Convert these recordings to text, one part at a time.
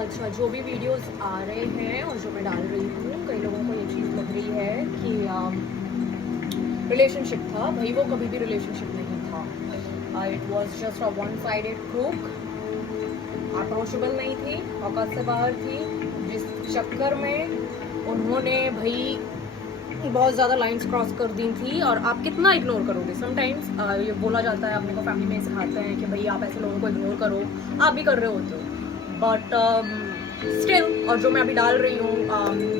अच्छा, जो भी वीडियोस आ रहे हैं और जो मैं डाल रही हूँ, कई लोगों को ये चीज़ लग रही है कि रिलेशनशिप था। भाई वो कभी भी रिलेशनशिप नहीं था। It was just a one sided crook. Approachable नहीं थी, औकात से बाहर थी, जिस चक्कर में उन्होंने भाई बहुत ज़्यादा लाइंस क्रॉस कर दी थी। और आप कितना इग्नोर करोगे? समटाइम्स ये बोला जाता है, अपने को फैमिली में सिखाते हैं कि भाई आप ऐसे लोगों को इग्नोर करो, आप भी कर रहे होते हो, बट स्टिल। और जो मैं अभी डाल रही हूँ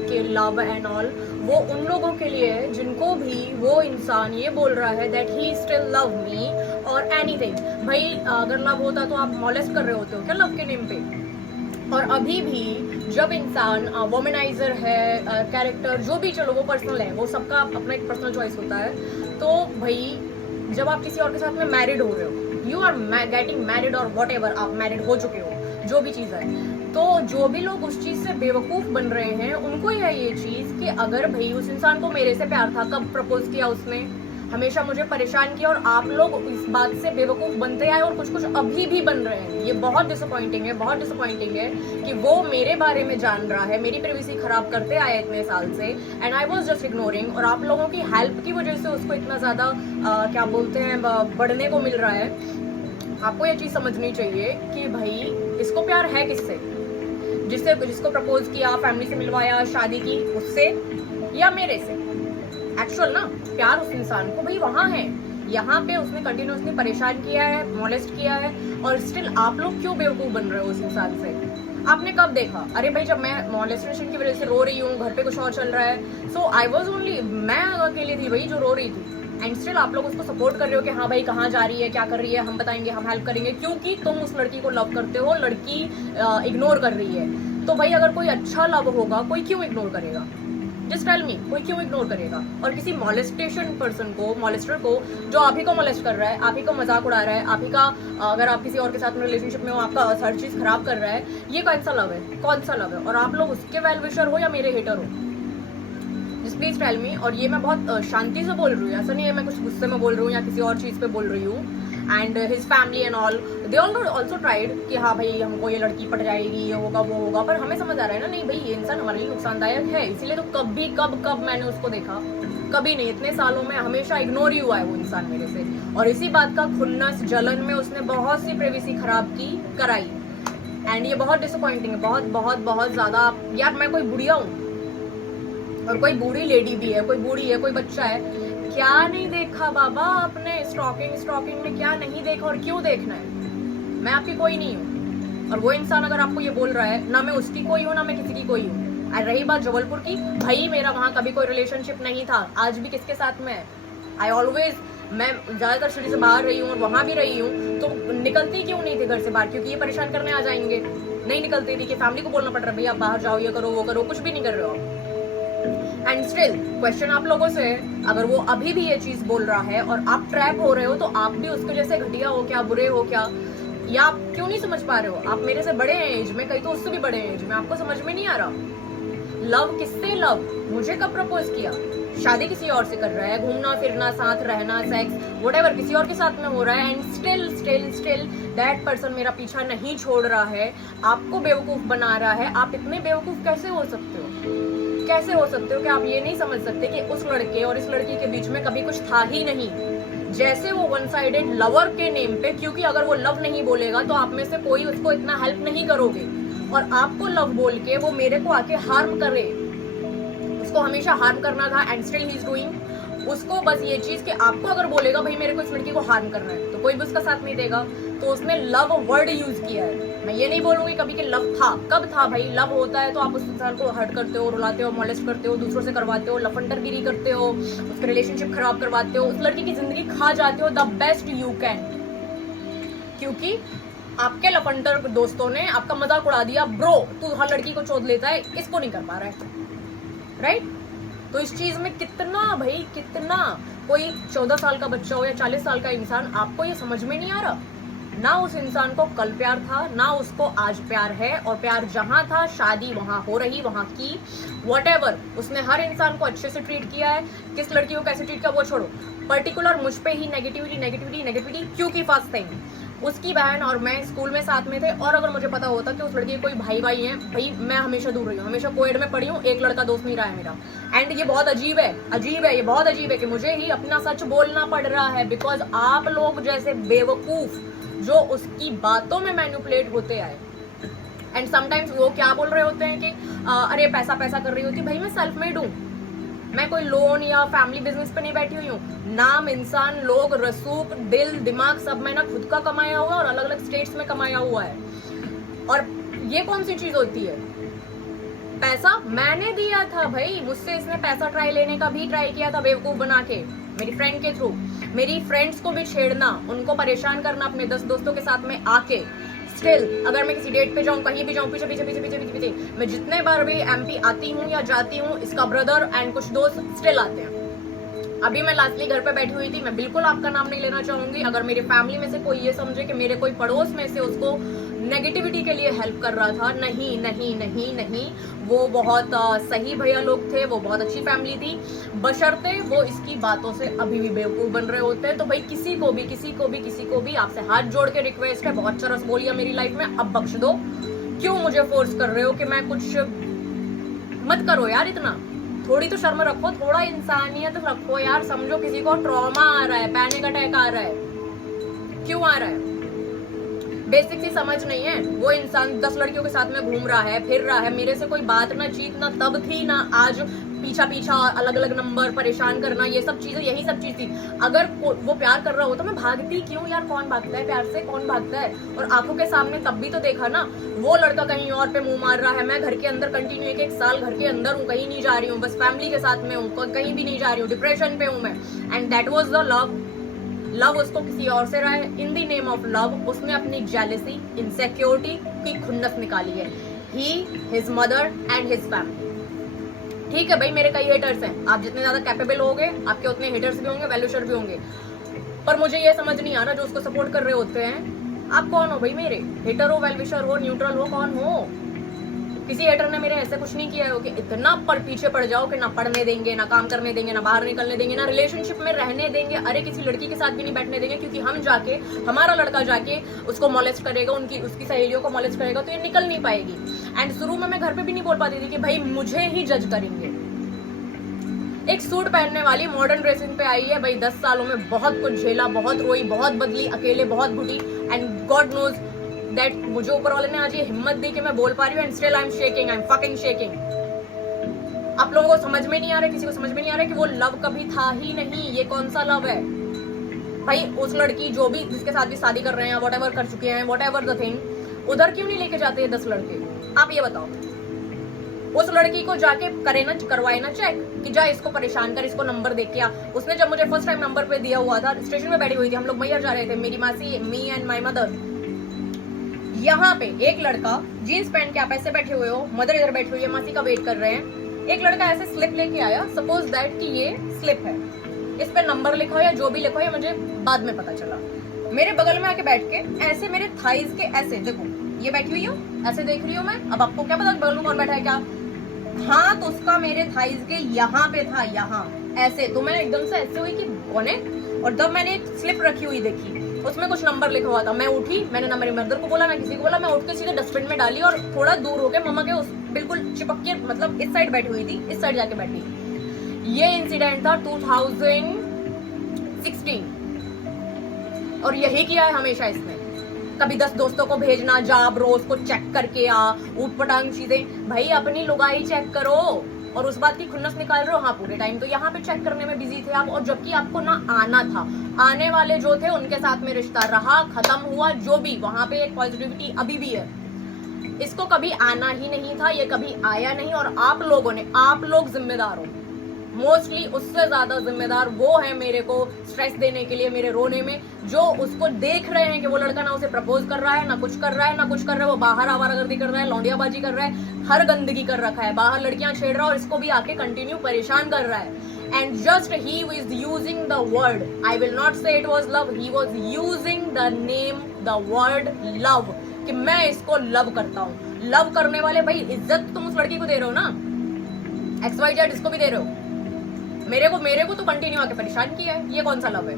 कि लव एंड ऑल, वो उन लोगों के लिए है जिनको भी वो इंसान ये बोल रहा है that he still love me और एनीथिंग। भाई अगर लव होता तो आप मॉलेस्ट कर रहे होते हो क्या लव के नेम पे? और अभी भी जब इंसान वोमेनाइजर है, कैरेक्टर जो भी, चलो वो पर्सनल है, वो सबका अपना एक पर्सनल चॉइस होता है। तो भाई जब आप किसी और के साथ में मैरिड हो रहे हो, यू आर गेटिंग मैरिड और वॉट एवर, आप मैरिड हो चुके हो, जो भी चीज़ है, तो जो भी लोग उस चीज़ से बेवकूफ़ बन रहे हैं उनको है ये चीज़ कि अगर भाई उस इंसान को मेरे से प्यार था, कब प्रपोज किया उसने, हमेशा मुझे परेशान किया, और आप लोग इस बात से बेवकूफ़ बनते आए और कुछ कुछ अभी भी बन रहे हैं। ये बहुत डिसअपॉइंटिंग है, बहुत डिसअपॉइंटिंग है कि वो मेरे बारे में जान रहा है, मेरी प्राइवेसी खराब करते आए इतने साल से, and I was just ignoring. और आप लोगों की हेल्प की वजह से उसको इतना ज़्यादा क्या बोलते हैं बढ़ने को मिल रहा है। आपको ये चीज़ समझनी चाहिए कि भाई इसको प्यार है किससे? जिसको प्रपोज किया, फैमिली से मिलवाया, शादी की, उससे या मेरे से? एक्चुअल ना प्यार उस इंसान को भाई वहाँ है। यहाँ पे उसने कंटिन्यूसली परेशान किया है, मॉलेस्ट किया है, और स्टिल आप लोग क्यों बेवकूफ़ बन रहे हो उस इंसान से? आपने कब देखा? अरे भाई जब मैं मॉलेस्टेशन की वजह से रो रही हूँ, घर पे कुछ और चल रहा है, सो आई वॉज ओनली, मैं अकेली थी भाई जो रो रही थी, एंड स्टिल आप लोग उसको सपोर्ट कर रहे हो कि हाँ भाई कहाँ जा रही है, क्या कर रही है, हम बताएंगे, हम हेल्प करेंगे, क्योंकि तुम उस लड़की को लव करते हो, लड़की इग्नोर कर रही है। तो भाई अगर कोई अच्छा लव होगा, कोई क्यों इग्नोर करेगा? जस्ट टेल मी, कोई क्यों इग्नोर करेगा? और किसी मॉलेस्टेशन पर्सन को, मॉलेस्टर को, जो आप ही को मॉलेस्ट कर रहा है, आप ही को मजाक उड़ा रहा है, आप ही का, अगर आप किसी और के साथ में रिलेशनशिप में हो, आपका हर चीज खराब कर रहा है, ये कौन सा लव है? कौन सा लव है? और आप लोग उसके वेल विशर हो या मेरे हेटर हो? Just please tell me. और ये मैं बहुत शांति से बोल रही हूँ, ऐसा नहीं है मैं कुछ गुस्से में बोल रही हूँ या किसी और चीज पे बोल रही हूँ। And his family and all, they also tried कि हाँ भाई हमको ये लड़की पट जाएगी, ये होगा वो होगा, पर हमें समझ आ रहा है ना, नहीं भाई ये इंसान हमारे लिए नुकसानदायक है, इसीलिए तो कब मैंने उसको देखा? कभी नहीं, इतने सालों में हमेशा इग्नोर ही हुआ है वो इंसान मेरे से। और इसी बात का खुन्नस जलन में उसने बहुत सी प्राइवेसी खराब की, कराई, एंड ये बहुत डिसअपॉइंटिंग है, बहुत बहुत बहुत ज्यादा। यार मैं कोई बुढ़िया हूँ और कोई बूढ़ी लेडी भी है, कोई बूढ़ी है, कोई बच्चा है, क्या नहीं देखा बाबा आपने? स्टॉकिंग में क्या नहीं देखा और क्यों देखना है? मैं आपकी कोई नहीं हूँ। और वो इंसान अगर आपको ये बोल रहा है, ना मैं उसकी कोई हूँ, ना मैं किसी की कोई हूँ। और रही बात जबलपुर की, भाई मेरा वहाँ कभी कोई रिलेशनशिप नहीं था, आज भी किसके साथ में है? आई ऑलवेज, मैं ज्यादातर सिटी से बाहर रही हूँ और वहां भी रही हूँ, तो निकलती क्यों नहीं थी घर से बाहर? क्योंकि ये परेशान करने आ जाएंगे। नहीं निकलती थी कि फैमिली को बोलना पड़ रहा है भैया आप बाहर जाओ, ये करो वो करो, कुछ भी नहीं कर रहे हो। एंड स्टिल क्वेश्चन आप लोगों से है, अगर वो अभी भी ये चीज बोल रहा है और आप ट्रैप हो रहे हो, तो आप भी उसके जैसे घटिया हो क्या, बुरे हो क्या? या आप क्यों नहीं समझ पा रहे हो? आप मेरे से बड़े हैं एज में, कई तो उससे भी बड़े हैं एज में, आपको समझ में नहीं आ रहा? लव किससे? लव मुझे कब प्रपोज किया? शादी किसी और से कर रहा है, घूमना फिरना, साथ रहना, सेक्स, व्हाटएवर किसी और के साथ में हो रहा है, एंड स्टिल दैट पर्सन मेरा पीछा नहीं छोड़ रहा है, आपको बेवकूफ बना रहा है। आप इतने बेवकूफ कैसे हो सकते हो? कैसे हो सकते हो कि आप ये नहीं समझ सकते कि उस लड़के और इस लड़की के बीच में कभी कुछ था ही नहीं? जैसे वो वन साइडेड लवर के नेम पे, क्योंकि अगर वो लव नहीं बोलेगा तो आप में से कोई उसको इतना हेल्प नहीं करोगे, और आपको लव बोल के वो मेरे को आके हार्म करे, उसको हमेशा हार्म करना था, and still he is doing. उसको बस ये चीज कि आपको अगर बोलेगा भाई मेरे को इस लड़की को हार्म करना है, तो कोई भी उसका साथ नहीं देगा। तो उसने लव वर्ड यूज किया है। मैं ये नहीं बोलूंगी कभी कि लव था, कब था भाई? लव होता है तो आप उस इंसान को हर्ट करते हो, रुलाते हो, मॉलेस्ट करते हो, दूसरों से करवाते हो, लफंडरगिरी करते हो, उसके रिलेशनशिप खराब करवाते हो, उस लड़की की जिंदगी खा जाते हो द बेस्ट यू कैन, क्योंकि आपके लफंडर दोस्तों ने आपका मजाक उड़ा दिया, ब्रो तू हर लड़की को चोद लेता है, इसको नहीं कर पा रहा है, राइट? तो इस चीज में कितना भाई, कितना, कोई 14 साल का बच्चा हो या 40 साल का इंसान, आपको ये समझ में नहीं आ रहा? ना उस इंसान को कल प्यार था, ना उसको आज प्यार है, और प्यार जहां था, शादी वहां हो रही, वहां की, व्हाटएवर, उसने हर इंसान को अच्छे से ट्रीट किया है। किस लड़की को कैसे ट्रीट किया वो छोड़ो, पर्टिकुलर मुझ पे ही नेगेटिविटी क्यों की? फर्स्ट थिंग, उसकी बहन और मैं स्कूल में साथ में थे, और अगर मुझे पता होता कि उस लड़की के कोई भाई भाई हैं, भाई मैं हमेशा दूर रही हूँ, हमेशा कोएड में पढ़ी हूँ, एक लड़का दोस्त नहीं रहा है मेरा। एंड ये बहुत अजीब है, ये बहुत अजीब है कि मुझे ही अपना सच बोलना पड़ रहा है, बिकॉज आप लोग जैसे बेवकूफ जो उसकी बातों में मैनिपुलेट होते आए। एंड समटाइम्स वो क्या बोल रहे होते हैं कि अरे पैसा पैसा कर रही होती, भाई मैं सेल्फ मेड हूँ, मैं कोई लोन या फैमिली बिजनेस पे नहीं बैठी हुई हूँ। नाम, इंसान, लोग, रसूख, दिल, दिमाग सब मैंने खुद का कमाया हुआ और अलग अलग स्टेट्स में कमाया हुआ है। और ये कौन सी चीज होती है? पैसा मैंने दिया था भाई, मुझसे इसने पैसा लेने का भी ट्राई किया था बेवकूफ बना के, मेरी फ्रेंड के थ्रू। मेरी फ्रेंड्स को भी छेड़ना, उनको परेशान करना अपने 10 दोस्तों के साथ में आके। स्टिल अगर मैं किसी डेट पे जाऊं, कहीं भी जाऊं, पीछे पीछे पीछे पीछे पीछे पीछे मैं जितने बार भी एमपी आती हूँ या जाती हूँ, इसका ब्रदर एंड कुछ दोस्त स्टिल आते हैं। अभी मैं लास्टली घर पे बैठी हुई थी, मैं बिल्कुल आपका नाम नहीं लेना चाहूंगी, अगर मेरी फैमिली में से कोई ये समझे कि मेरे कोई पड़ोस में से उसको नेगेटिविटी के लिए हेल्प कर रहा था, नहीं नहीं नहीं नहीं, वो बहुत सही भैया लोग थे, वो बहुत अच्छी फैमिली थी, बशर्ते वो इसकी बातों से अभी भी बेवकूफ बन रहे होते हैं। तो भाई किसी को भी आपसे हाथ जोड़ के रिक्वेस्ट है, बहुत चरस बोलिया मेरी लाइफ में, अब बख्श दो। क्यों मुझे फोर्स कर रहे हो कि मैं कुछ, मत करो यार, इतना थोड़ी तो शर्म रखो, थोड़ा इंसानियत रखो यार। समझो किसी को ट्रॉमा आ रहा है, पैनिक अटैक आ रहा है, क्यों आ रहा है? बेसिक सी समझ नहीं है। वो इंसान 10 लड़कियों के साथ में घूम रहा है, फिर रहा है, मेरे से कोई बात ना चीत ना तब थी ना आज, पीछा पीछा अलग अलग नंबर, परेशान करना, ये सब चीजें, यही सब चीज थी। अगर वो प्यार कर रहा हो तो मैं भागती क्यों यार? कौन भागता है प्यार से, कौन भागता है? और आंखों के सामने तब भी तो देखा ना, वो लड़का कहीं और पे मुंह मार रहा है, मैं घर के अंदर कंटिन्यू एक साल घर के अंदर हूँ, कहीं नहीं जा रही हूँ, बस फैमिली के साथ में हूँ, कहीं भी नहीं जा रही हूँ, डिप्रेशन पे हूँ मैं। And that was the love उसको किसी और से रहा है। In the name of love उसने अपनी जेलसी, इनसिक्योरिटी की खुन्नस निकाली है। He, his mother and his family. ठीक है भाई, मेरे कई हेटर्स हैं, आप जितने ज्यादा कैपेबल होगे आपके उतने हेटर्स भी होंगे, वैल्यूशर भी होंगे, पर मुझे ये समझ नहीं आ रहा जो उसको सपोर्ट कर रहे होते हैं, आप कौन हो भाई? मेरे हेटर हो, वेलविशर हो, न्यूट्रल हो, कौन हो? किसी हेटर ने मेरे ऐसे कुछ नहीं किया है कि इतना पीछे पड़ जाओ कि ना पढ़ने देंगे, ना काम करने देंगे, ना बाहर निकलने देंगे, ना रिलेशनशिप में रहने देंगे। अरे किसी लड़की के साथ भी नहीं बैठने देंगे, क्योंकि हम जाके, हमारा लड़का जाके उसको मॉलेस्ट करेगा, उसकी सहेलियों को मॉलेस्ट करेगा, तो ये निकल नहीं पाएगी। एंड शुरू में मैं घर पे भी नहीं बोल पाती थी कि भाई मुझे ही जज करेंगे। एक सूट पहनने वाली मॉडर्न ड्रेसिंग पे आई है भाई, 10 सालों में बहुत कुछ झेला, बहुत रोई, बहुत बदली, अकेले बहुत घुटी, एंड गॉड नोज दैट मुझे ऊपर वाले ने आज ये हिम्मत दी कि मैं बोल पा रही हूँ, and still I am shaking, I am fucking shaking. आप लोगों को समझ में नहीं आ रहा, किसी को समझ में नहीं आ रहा कि वो लव कभी था ही नहीं। ये कौन सा लव है भाई? उस लड़की जो भी जिसके साथ भी शादी कर रहे हैं, वॉट एवर कर चुके हैं, वॉट एवर द थिंग, उधर क्यों नहीं लेके जाते हैं 10 लड़के? आप ये बताओ। उस लड़की को जाके करे ना, करवाए ना चेक कि जा इसको परेशान कर, इसको नंबर दे के आ। उसने जब मुझे फर्स्ट टाइम नंबर पे दिया हुआ था, स्टेशन पे बैठी हुई थी, हम लोग मैयर जा रहे थे, मेरी मासी, मी एंड माई मदर। यहाँ पे एक लड़का जीन्स पहन के, आप ऐसे बैठे हुए हो, मदर इधर बैठी हुई है, मासी का वेट कर रहे हैं, एक लड़का ऐसे स्लिप लेके आया, सपोज दैट कि ये स्लिप है, इस पे नंबर लिखा हो या जो भी लिखा हो, ये मुझे बाद में पता चला। मेरे बगल में आके बैठ के ऐसे मेरे थाइज के ऐसे, देखो ये बैठी हुई हो, ऐसे देख रही हूँ मैं। अब आपको क्या पता बगल में कौन बैठा है क्या? हाथ उसका मेरे थाइज के यहाँ पे था, यहाँ ऐसे। तो मैं एकदम से ऐसे हुई कि कौन है, और जब मैंने एक स्लिप रखी हुई देखी, उसमें कुछ नंबर लिखा हुआ था, मैं उठी, मैंने ना मेरी मदर को बोला ना किसी को बोला, मैं उठ के सीधे डस्टबिन में डाली और थोड़ा दूर होके मम्मा के उस बिल्कुल चिपक के, मतलब इस साइड बैठी हुई थी, इस साइड जाके बैठी। ये इंसिडेंट था 2016, और यही किया है हमेशा इसने। कभी 10 दोस्तों को भेजना, जा ब्रो उसको चेक करके आ, ऊट पटांग चीजें। भाई अपनी लुगाई चेक करो, और उस बात की खुन्नस निकाल रहे हो हाँ पूरे टाइम, तो यहाँ पे चेक करने में बिजी थे आप, और जबकि आपको ना आना था। आने वाले जो थे उनके साथ में रिश्ता रहा, खत्म हुआ, जो भी वहां पे एक पॉजिटिविटी अभी भी है। इसको कभी आना ही नहीं था, ये कभी आया नहीं, और आप लोगों ने, आप लोग जिम्मेदार हो। मोस्टली उससे ज्यादा जिम्मेदार वो है मेरे को स्ट्रेस देने के लिए, मेरे रोने में, जो उसको देख रहे हैं कि वो लड़का ना उसे प्रपोज कर रहा है, ना कुछ कर रहा है, ना कुछ कर रहा है, वो बाहर आवारागर्दी कर रहा है, लौंडियाबाजी कर रहा है, हर गंदगी कर रखा है, बाहर लड़कियां छेड़ रहा है, और इसको भी आके कंटिन्यू परेशान कर रहा है। And just he was using the word, I will not say it was love, he was using the name, the word love, कि मैं इसको लव करता हूँ। लव करने वाले भाई, इज्जत तुम उस लड़की को दे रहे हो ना, XYZ इसको भी दे रहे हो, मेरे को तो कंटिन्यू आके परेशान किया है। ये कौन सा लव है?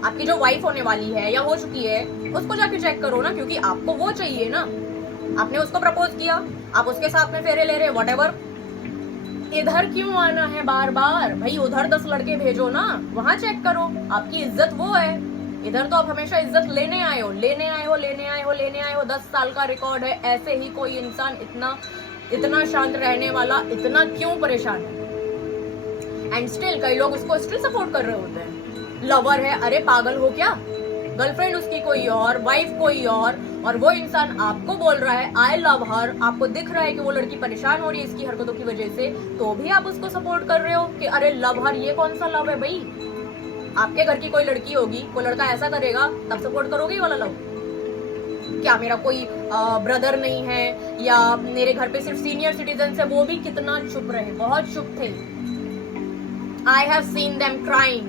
आपकी जो वाइफ होने वाली है या हो चुकी है उसको जाके चेक करो ना, क्योंकि आपको वो चाहिए ना। आपने उसको प्रपोज किया, आप उसके साथ में फेरे ले रहे, व्हाटएवर। इधर क्यों आना है बार बार? भाई उधर 10 लड़के भेजो ना, वहां चेक करो। आपकी इज्जत वो है। इधर तो आप हमेशा इज्जत लेने आए हो, लेने आए हो, लेने आए हो, लेने आए हो। 10 साल का रिकॉर्ड है। ऐसे ही कोई इंसान इतना शांत रहने वाला इतना क्यों परेशान है? एंड स्टिल कई लोग उसको स्टिल सपोर्ट कर रहे होते हैं। लवर है, अरे पागल हो क्या? गर्लफ्रेंड उसकी कोई और, वाइफ कोई और वो इंसान आपको बोल रहा है आई लव हर। आपको दिख रहा है कि वो लड़की परेशान हो रही है इसकी हरकतों की वजह से, तो भी आप उसको सपोर्ट कर रहे हो कि अरे लव हर। ये कौन सा लव है भाई? आपके घर की कोई लड़की होगी, कोई लड़का ऐसा करेगा, तब सपोर्ट करोगे ये वाला लव? क्या मेरा कोई ब्रदर नहीं है या मेरे घर पे सिर्फ सीनियर सिटीजन है, वो भी कितना चुप रहे, बहुत चुप थे। I have seen them crying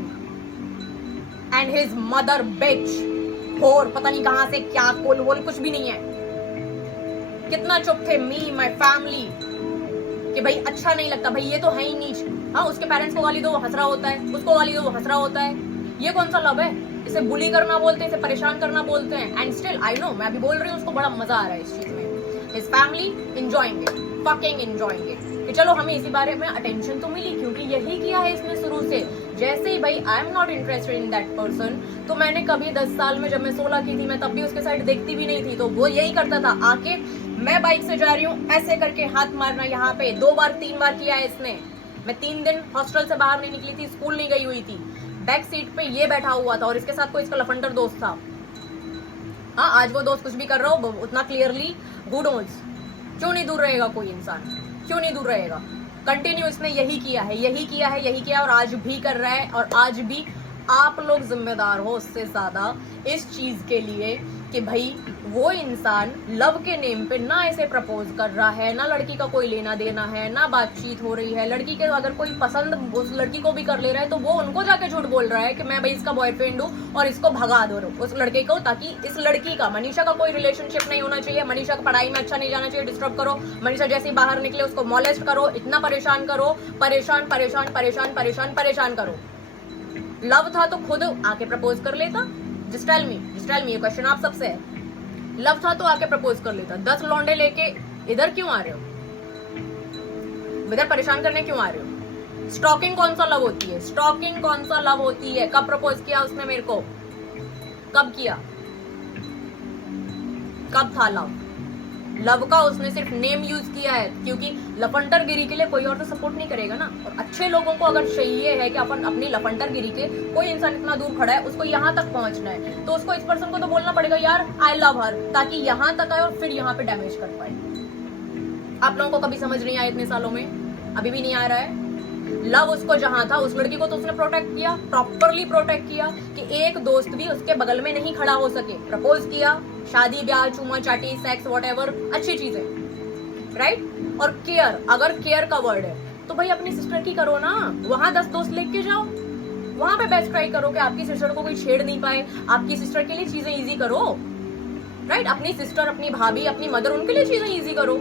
and his mother bitch. और पता नहीं कहां से क्या कोल वोल कुछ भी नहीं है, कितना चुप थे। मी माय फैमिली कि भाई अच्छा नहीं लगता, भाई ये तो है ही नीच। हाँ, उसके पेरेंट्स को गाली दो वो हंस रहा होता है, उसको गाली दो वो हंस रहा होता है। ये कौन सा लव है? इसे बुली करना बोलते हैं, इसे परेशान करना बोलते हैं। एंड स्टिल आई नो, मैं अभी बोल रही हूँ, उसको बड़ा मजा आ रहा है इस चीज में। His family enjoying it, fucking enjoying it कि चलो हमें इसी बारे में अटेंशन तो मिली, क्योंकि यही किया है इसने शुरू से। जैसे ही भाई I am not interested in that person, तो मैंने कभी 10 साल में, जब मैं 16 की थी, मैं तब भी उसके साइड देखती भी नहीं थी। तो वो यही करता था, आके मैं बाइक से जा रही हूँ ऐसे करके हाथ मारना, यहाँ पे 2 बार 3 बार किया है इसने। मैं 3 दिन हॉस्टल से बाहर नहीं निकली थी, स्कूल नहीं गई हुई थी, बैक सीट पे ये बैठा हुआ था और इसके साथ कोई इसका लफंडर दोस्त था। हाँ, आज वो दोस्त कुछ भी कर रहा हो उतना क्लियरली हू नोज़। क्यों नहीं दूर रहेगा कोई इंसान? क्यों नहीं दूर रहेगा? कंटिन्यू इसने यही किया है, यही किया है, यही किया, और आज भी कर रहा है। और आज भी आप लोग जिम्मेदार हो उससे ज्यादा इस चीज के लिए कि भाई वो इंसान लव के नेम पे ना इसे प्रपोज कर रहा है, ना लड़की का कोई लेना देना है, ना बातचीत हो रही है। लड़की के अगर कोई पसंद उस लड़की को भी कर ले रहा है तो वो उनको जाके झूठ बोल रहा है कि मैं भाई इसका बॉयफ्रेंड हूँ और इसको भगा दो उस लड़के को, ताकि इस लड़की का, मनीषा का कोई रिलेशनशिप नहीं होना चाहिए। मनीषा का पढ़ाई में अच्छा नहीं जाना चाहिए, डिस्टर्ब करो। मनीषा जैसे ही बाहर निकले उसको मॉलेस्ट करो, इतना परेशान करो, परेशान परेशान परेशान परेशान परेशान करो। लव था तो खुद आके प्रपोज कर लेता। जस्ट टेल मी, ये क्वेश्चन आप सबसे है। लव था तो आके प्रपोज कर लेता। 10 लौंडे लेके इधर क्यों आ रहे हो? इधर परेशान करने क्यों आ रहे हो? स्टॉकिंग कौन सा लव होती है? स्टॉकिंग कौन सा लव होती है? कब प्रपोज किया उसने मेरे को? कब किया? कब था लव? लव का उसने सिर्फ नेम यूज किया है, क्योंकि लफंडरगिरी के लिए कोई और तो सपोर्ट नहीं करेगा ना। और अच्छे लोगों को अगर चाहिए है कि अपन अपनी लफंडरगिरी के, कोई इंसान इतना दूर खड़ा है, उसको यहाँ तक पहुंचना है, तो उसको इस पर्सन को तो बोलना पड़ेगा यार आई लव हर, ताकि यहाँ तक आए और फिर यहाँ पे डैमेज कर पाए। आप लोगों को कभी समझ नहीं आया इतने सालों में, अभी भी नहीं आ रहा है। लव उसको जहां था, उस लड़की को तो उसने प्रोटेक्ट किया, प्रॉपरली प्रोटेक्ट किया कि एक दोस्त भी उसके बगल में नहीं खड़ा हो सके। प्रपोज किया, शादी ब्याह चूमा चाटी सेक्स व्हाटएवर, अच्छी चीजें, राइट। और केयर, अगर केयर का वर्ड है तो भाई अपनी सिस्टर की करो ना। वहां 10 दोस्त लेके जाओ, वहां पे बेस्ट ट्राई करो कि आपकी सिस्टर को कोई छेड़ नहीं पाए। आपकी सिस्टर के लिए चीजें इजी करो, राइट। अपनी सिस्टर, अपनी भाभी, अपनी मदर, उनके लिए चीजें इजी करो,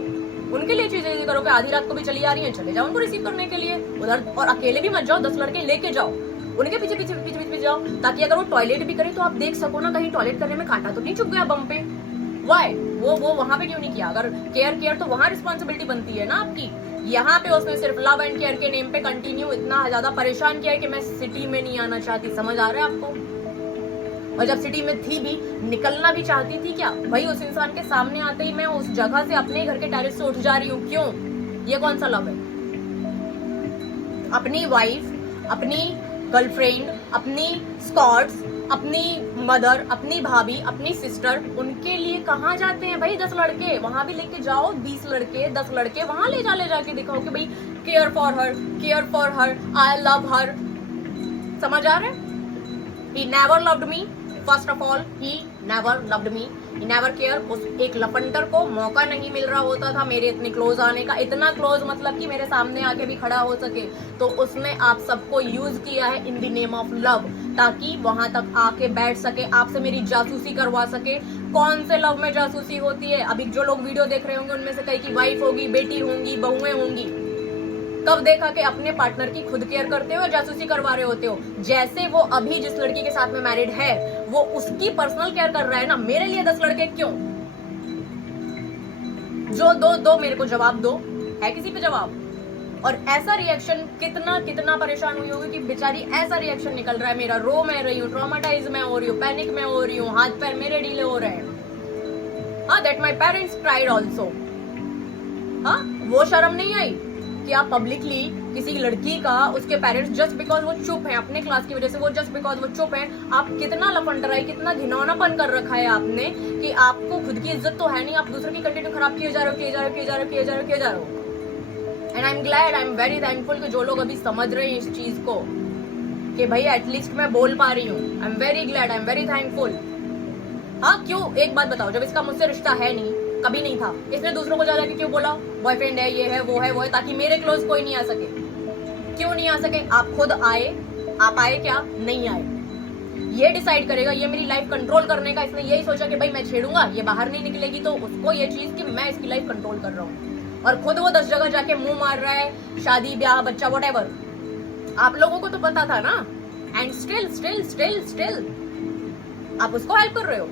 उनके लिए चीजें इजी करो कि आधी रात को भी चली आ रही है, चले जाओ उनको रिसीव करने के लिए उधर। और अकेले भी मत जाओ, 10 लड़के लेके जाओ, उनके पीछे पीछे पीछे पीछे जाओ, ताकि अगर वो टॉयलेट भी करे तो आप देख सको ना कहीं टॉयलेट करने में कांटा तो नहीं चुभ गया बम पे। वाई वो वहां पे क्यों नहीं किया? अगर केयर तो वहां रिस्पॉन्सिबिलिटी बनती है ना आपकी। यहाँ पे उसने सिर्फ लव एंड केयर के नेम पे कंटिन्यू इतना ज्यादा परेशान किया है कि मैं सिटी में नहीं आना चाहती। समझ आ रहा है आपको? और जब सिटी में थी भी, निकलना भी चाहती थी क्या? भाई उस इंसान के सामने आते ही मैं उस जगह से अपने घर के टेरेस से उठ जा रही हूँ, क्यों? ये कौन सा लव है? अपनी वाइफ, अपनी गर्लफ्रेंड, अपनी स्कॉट्स, अपनी मदर, अपनी भाभी, अपनी सिस्टर, उनके लिए कहाँ जाते हैं भाई 10 लड़के? वहां भी लेके जाओ 20 लड़के, 10 लड़के, वहां ले जाके दिखाओ कि भाई care for her, I love हर। समझ आ रहा है? He never loved me. First of all, he never loved me. He never cared. उस एक लफंडर को मौका नहीं मिल रहा होता था मेरे इतने क्लोज आने का। इतना क्लोज मतलब कि मेरे सामने आके भी खड़ा हो सके। तो उसने आप सबको यूज किया है in the name of love, ताकि वहां तक आके बैठ सके, आपसे मेरी जासूसी करवा सके। कौन से लव में जासूसी होती है? अभी जो लोग वीडियो देख रहे होंगे उनमें से कई की वाइफ होगी, बेटी होंगी, बहुएं होंगी। कब देखा कि अपने पार्टनर की खुद केयर करते हो या जासूसी करवा रहे होते हो? जैसे वो अभी जिस लड़की के साथ में मैरिड है वो उसकी पर्सनल केयर कर रहा है ना, मेरे लिए 10 लड़के क्यों? जो दो मेरे को जवाब दो, है किसी पे जवाब? और ऐसा रिएक्शन, कितना परेशान हुई होगी कि बेचारी ऐसा रिएक्शन निकल रहा है मेरा, रो मैं रही हूँ, ट्रॉमाटाइज मैं हो रही हूँ, पैनिक में हो रही हूँ, हाथ पैर मेरे ढीले हो रहे हैं। हाँ, that my parents cried also. हाँ, वो शर्म नहीं आई कि आप पब्लिकली किसी लड़की का, उसके पेरेंट्स जस्ट बिकॉज वो चुप हैं अपने क्लास की वजह से, वो जस्ट बिकॉज वो चुप हैं, आप कितना लफंडराई, कितना घिनौनापन कर रखा है आपने कि आपको खुद की इज्जत तो है नहीं, आप दूसरे की कंटेंट खराब किए जा रहे हो। And I am glad, I am very thankful कि जो लोग अभी समझ रहे हैं इस चीज को कि भाई एटलीस्ट मैं बोल पा रही हूँ। आई am very glad, I am very thankful. हाँ, क्यों? एक बात बताओ, जब इसका मुझसे रिश्ता है नहीं, कभी नहीं था, इसने दूसरों को जाके क्यों बोला बॉयफ्रेंड है, ये है वो है, ताकि मेरे क्लोज कोई नहीं आ सके? क्यों नहीं आ सके? आप खुद आए, आप आए क्या? नहीं आए। ये डिसाइड करेगा, ये मेरी लाइफ कंट्रोल करने का, इसने यही सोचा कि भाई मैं छेड़ूंगा, ये बाहर नहीं निकलेगी, तो उसको ये चीज कि मैं इसकी लाइफ कंट्रोल कर रहा हूँ, और खुद वो 10 जगह जाके मुंह मार रहा है, शादी ब्याह बच्चा व्हाटएवर। आप लोगों को तो पता था ना, एंड स्टिल आप उसको हेल्प कर रहे हो।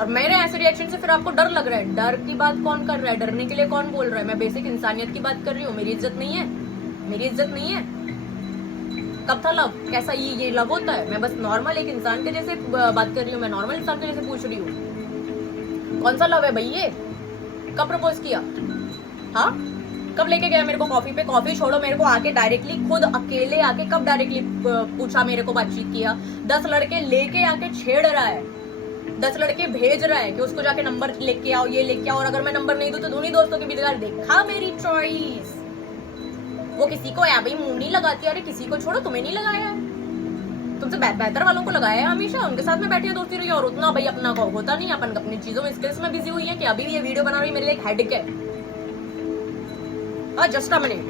और मेरे ऐसे रिएक्शन से फिर आपको डर लग रहा है। डर की बात कौन कर रहा है? डरने के लिए कौन बोल रहा है? मैं बेसिक इंसानियत की बात कर रही हूँ। मेरी इज्जत नहीं है, मेरी इज्जत नहीं है। कब था लव? कैसा ये लव होता है? मैं बस नॉर्मल एक इंसान के जैसे बात कर रही हूँ, मैं नॉर्मल इंसान के जैसे पूछ रही हूँ। कौन सा लव है भाई ये? कब प्रपोज किया? हाँ, कब लेके गया मेरे को कॉफी पे? कॉफी छोड़ो, मेरे को आके डायरेक्टली खुद अकेले आके कब डायरेक्टली पूछा, मेरे को बातचीत किया? 10 लड़के लेके आके छेड़ रहा है, 10 लड़के भेज रहा है कि उसको जाके नंबर लेके आओ, ये लेके आओ, और अगर मैं नंबर नहीं दूं तो उन्हीं दोस्तों के बीच देखा मेरी चॉइस। वो किसी को है भाई मुंह नहीं लगाती, अरे किसी को छोड़ो, तुम्हें नहीं लगाया है, तुमसे बेहतर वालों को लगाया है हमेशा, उनके साथ में बैठी है दोस्ती रही है, और उतना भाई अपना को होता नहीं, अपन अपनी चीजों में स्किल्स में बिजी हुई है कि अभी ये वीडियो बना रही मेरे लिए एक हेडेक है। Just a minute.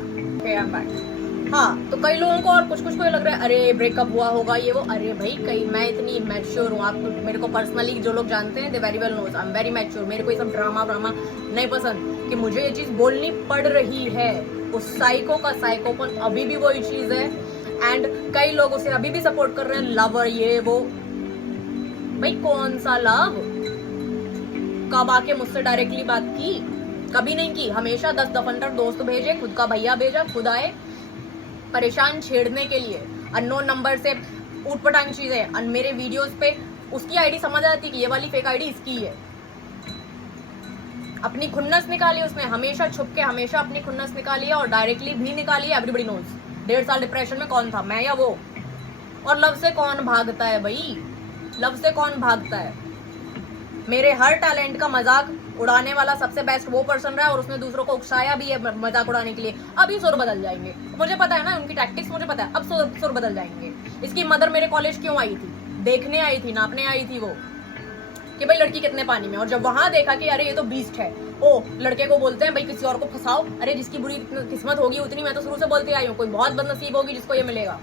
हाँ, तो कई लोगों को और कुछ को लग रहा है अरे ब्रेकअप हुआ होगा ये वो। अरे भाई मैं इतनी मैच्योर हूँ, आप मेरे को पर्सनली जो लोग जानते हैं they very well knows I am very mature. मेरे को ये सब ड्रामा नहीं पसंद कि मुझे ये चीज बोलनी पड़ रही है। उस साइको का साइकोपन अभी भी वही चीज है, एंड कई लोग उसे अभी भी सपोर्ट कर रहे हैं, लवर ये वो। भाई कौन सा लव? कब आके मुझसे डायरेक्टली बात की? कभी नहीं की। हमेशा 10 दफंडर दोस्त भेजे, खुद का भैया भेजा, खुद आए परेशान छेड़ने के लिए, अननोन नंबर से ऊटपटांग चीजें। मेरे वीडियोस पे उसकी आईडी समझ आती कि ये वाली फेक आईडी इसकी है। अपनी खुन्नस निकाली उसने, हमेशा छुप के हमेशा अपनी खुन्नस निकाली है, और डायरेक्टली भी निकाली है। एवरीबॉडी नोज 1.5 साल डिप्रेशन में कौन था, मैं या वो? और लव से कौन भागता है भाई? लव से कौन भागता है? मेरे हर टैलेंट का मजाक उड़ाने वाला सबसे बेस्ट वो पर्सन रहा है, और उसने दूसरों को उकसाया भी है मजाक उड़ाने के लिए। अभी सुर बदल जाएंगे, मुझे पता है ना उनकी टैक्टिक्स, मुझे पता है। अब सुर बदल जाएंगे। इसकी मदर मेरे कॉलेज क्यों आई थी? देखने आई थी, नापने आई थी वो कि भाई लड़की कितने पानी में, और जब वहां देखा कि अरे ये तो बीस्ट है, ओ लड़के को बोलते हैं भाई किसी और को फंसाओ। अरे जिसकी बुरी किस्मत होगी उतनी, मैं तो शुरू से बोलते आई हूँ, कोई बहुत बदनसीब होगी जिसको ये मिलेगा।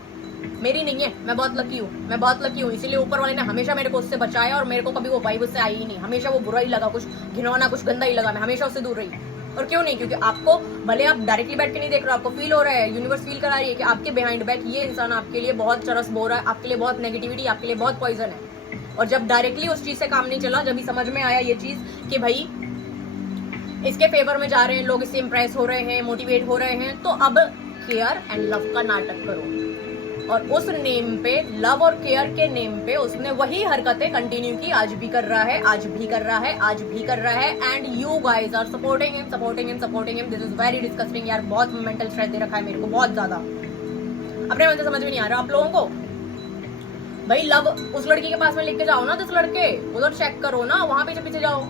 मेरी नहीं है, मैं बहुत लकी हूँ, इसीलिए ऊपर वाले ने हमेशा मेरे को उससे बचाया, और मेरे को कभी वो वाइब उससे आई ही नहीं। हमेशा वो बुरा ही लगा, कुछ घिनौना, कुछ गंदा ही लगा, मैं हमेशा उससे दूर रही। और क्यों नहीं? क्योंकि आपको भले आप डायरेक्टली बैठ के नहीं देख रहे, आपको फील हो रहा है, यूनिवर्स फील करा रही है कि आपके बिहाइंड बैक ये इंसान आपके लिए बहुत चरस बो रहा है, आपके लिए बहुत नेगेटिविटी, आपके लिए बहुत पॉइजन है। और जब डायरेक्टली उस चीज से काम नहीं चला, जब भी समझ में आया ये चीज कि भाई इसके फेवर में जा रहे हैं लोग, इससे इंप्रेस हो रहे हैं, मोटिवेट हो रहे हैं, तो अब केयर एंड लव का नाटक करो। और उस नेम पे, लव और केयर के नेम पे, उसने वही हरकतें कंटिन्यू की, आज भी कर रहा है, आज भी कर रहा है। And you guys are supporting him. This is very disgusting यार, बहुत मेंटल स्ट्रेस दे रखा है मेरे को, बहुत ज्यादा। अपने मन से समझ में नहीं आ रहा आप लोगों को। भाई लव उस लड़की के पास में लेके जाओ ना, 10 लड़के उधर चेक करो ना, वहां पीछे जाओ,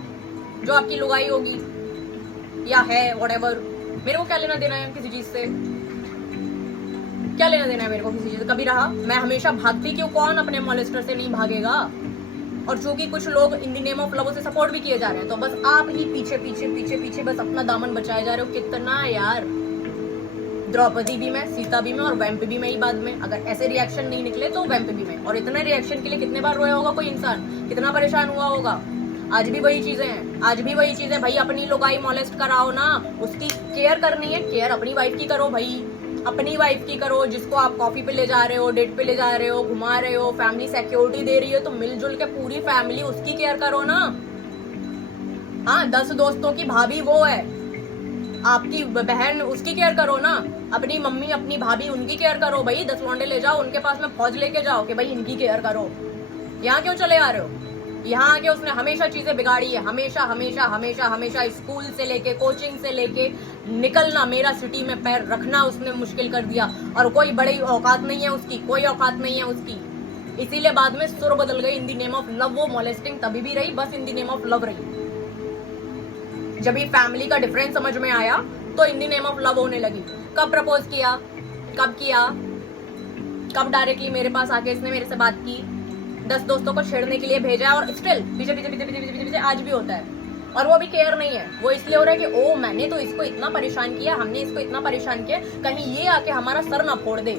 जो आपकी लुगाई होगी या है व्हाटएवर। मेरे को क्या लेना देना है किसी चीज से? क्या लेना देना है मेरे को किसी चीज से? कभी रहा? मैं हमेशा भागती क्यों? कौन अपने मॉलेस्टर से नहीं भागेगा? और चूंकि कुछ लोग इन द नेम ऑफ लव से सपोर्ट भी किए जा रहे हैं, तो बस आप ही पीछे बस अपना दामन बचाए जा रहे हो। कितना यार, द्रौपदी भी मैं, सीता भी मैं, और वैम्प भी मैं ही बाद में। अगर ऐसे रिएक्शन नहीं निकले तो वैम्प भी मैं। और इतने रिएक्शन के लिए कितने बार रोया होगा कोई इंसान, कितना परेशान हुआ होगा। आज भी वही चीजें हैं, आज भी वही चीजें। भाई अपनी लुगाई मॉलेस्ट कराओ ना, उसकी केयर करनी है, केयर अपनी वाइफ की करो भाई, अपनी वाइफ की करो। जिसको आप कॉफी पे ले जा रहे हो, डेट पे ले जा रहे हो, घुमा रहे हो, फैमिली सिक्योरिटी दे रही है, तो मिलजुल के पूरी फैमिली उसकी केयर करो ना। हाँ, 10 दोस्तों की भाभी वो है, आपकी बहन, उसकी केयर करो ना। अपनी मम्मी, अपनी भाभी, उनकी केयर करो भाई। 10 लौंडे ले जाओ, उनके पास में फौज लेके जाओ कि भाई इनकी केयर करो। यहाँ क्यों चले आ रहे हो? यहाँ आके उसने हमेशा चीजें बिगाड़ी है, हमेशा हमेशा हमेशा हमेशा। स्कूल से लेके, कोचिंग से लेके, निकलना, मेरा सिटी में पैर रखना उसने मुश्किल कर दिया। और कोई बड़ी औकात नहीं है उसकी, कोई औकात नहीं है उसकी। इसीलिए बाद में सुर बदल गई। इन द नेम ऑफ लव वो मॉलेस्टिंग तभी भी रही, बस इन द नेम ऑफ लव रही। जब ये फैमिली का डिफरेंस समझ में आया तो इन द नेम ऑफ लव होने लगी। कब प्रपोज किया, कब किया, कब डायरेक्टली मेरे पास आके इसने मेरे से बात की, 10 दोस्तों को छेड़ने के लिए भेजा, और स्टिल पीछे पीछे पीछे पीछे पीछे पीछे आज भी होता है। और वो भी केयर नहीं है, वो इसलिए हो रहा है कि ओ मैंने तो इसको इतना परेशान किया, हमने इसको इतना परेशान किया, कहीं ये आके हमारा सर ना फोड़ दे।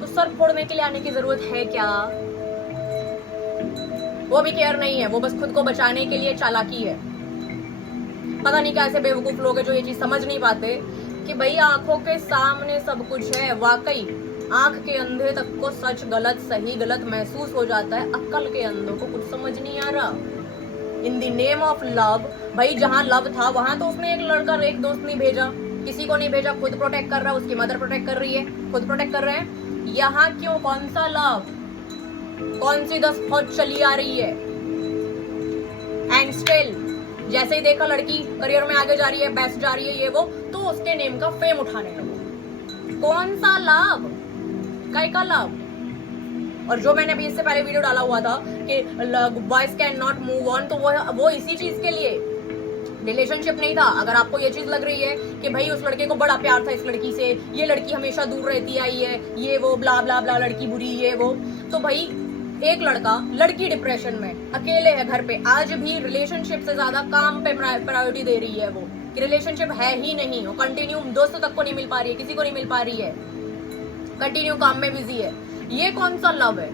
तो सर फोड़ने के लिए आने की जरूरत है क्या? वो भी केयर नहीं है, वो बस खुद को बचाने के लिए चालाकी है। पता नहीं कैसे बेवकूफ लोग हैं जो ये चीज समझ नहीं पाते कि भाई आंखों के सामने सब कुछ है। वाकई आंख के अंधे तक को सच गलत, सही गलत महसूस हो जाता है, अक्ल के अंधों को कुछ समझ नहीं आ रहा। इन द नेम ऑफ लव, भाई जहाँ लव था वहां तो उसने एक लड़का, एक दोस्त नहीं भेजा, किसी को नहीं भेजा। खुद प्रोटेक्ट कर रहा है, उसकी मदर प्रोटेक्ट कर रही है, खुद प्रोटेक्ट कर रहे हैं। यहाँ क्यों, कौन सा लव, कौन सी 10 फौज चली आ रही है? एंड स्टिल जैसे ही देखा लड़की करियर में आगे जा रही है, बेस्ट जा रही है, ये वो, तो उसके नेम का फेम उठाने लगो। कौन सा लाभ, काय का लाभ? और जो मैंने अभी इससे पहले वीडियो डाला हुआ था कि boys can not move on, तो वो इसी चीज के लिए, रिलेशनशिप नहीं था। अगर आपको ये चीज लग रही है कि भाई उस लड़के को बड़ा प्यार था इस लड़की से, ये लड़की हमेशा दूर रहती आई है, ये वो ब्ला ब्ला ब्ला, लड़की बुरी, ये वो, तो भाई एक लड़का, लड़की डिप्रेशन में अकेले है घर पे, आज भी रिलेशनशिप से ज्यादा काम पे प्रायोरिटी दे रही है। वो रिलेशनशिप है ही नहीं, वो कंटिन्यू दोस्तों तक को नहीं मिल पा रही है, किसी को नहीं मिल पा रही है, कंटिन्यू काम में बिजी है। ये कौन सा लव है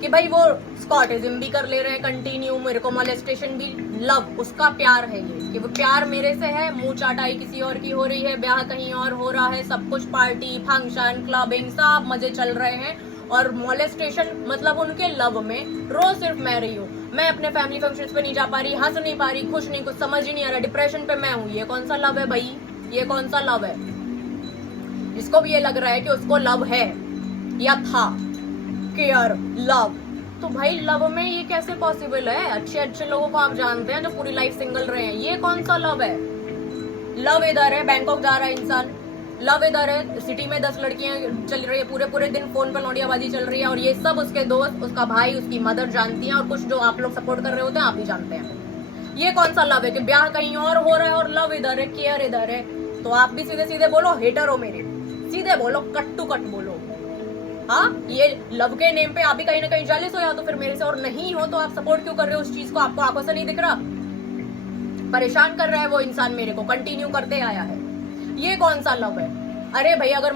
कि भाई वो स्कॉटिज्म भी कर ले रहे हैं कंटिन्यू, मेरे को मोलेस्टेशन भी, लव उसका प्यार है ये, कि वो प्यार मेरे से है, मुंह चाटाई किसी और की हो रही है, ब्याह कहीं और हो रहा है, सब कुछ पार्टी, फंक्शन, क्लबिंग, सब मजे चल रहे हैं। और मोलेस्टेशन मतलब उनके लव में रोज सिर्फ मैं रही हूँ, मैं अपने फैमिली फंक्शंस पे नहीं जा पा रही, हंस नहीं पा रही, खुश नहीं, कुछ समझ ही नहीं आ रहा, डिप्रेशन पे मैं हूँ। ये कौन सा लव है भाई? ये कौन सा लव है? जिसको भी ये लग रहा है कि उसको लव है या था, केयर, लव, तो भाई लव में ये कैसे पॉसिबल है? अच्छे अच्छे लोगों को आप जानते हैं जो पूरी लाइफ सिंगल रहे हैं, ये कौन सा लव है? लव इधर है, बैंकॉक जा रहा है इंसान, लव इधर है, सिटी में 10 लड़कियां चल रही है, पूरे पूरे दिन फोन पर लौंडियाबाजी चल रही है, और ये सब उसके दोस्त, उसका भाई, उसकी मदर जानती हैं, और कुछ जो आप लोग सपोर्ट कर रहे होते हैं आप ही जानते हैं। ये कौन सा लव है कि ब्याह कहीं और हो रहा है और लव इधर है, केयर इधर है? तो आप भी सीधे सीधे बोलो, हेटर हो मेरे, सीधे बोलो, कट टू कट बोलो। हाँ, ये लव के नेम पे आप भी कहीं ना कहीं जेलस हो, या तो फिर मेरे से, और नहीं हो तो आप सपोर्ट क्यों कर रहे हो उस चीज को? आपको आंखों से नहीं दिख रहा? परेशान कर रहा है वो इंसान मेरे को, कंटिन्यू करते आया है। ये कौन सा लव है? अरे भाई अगर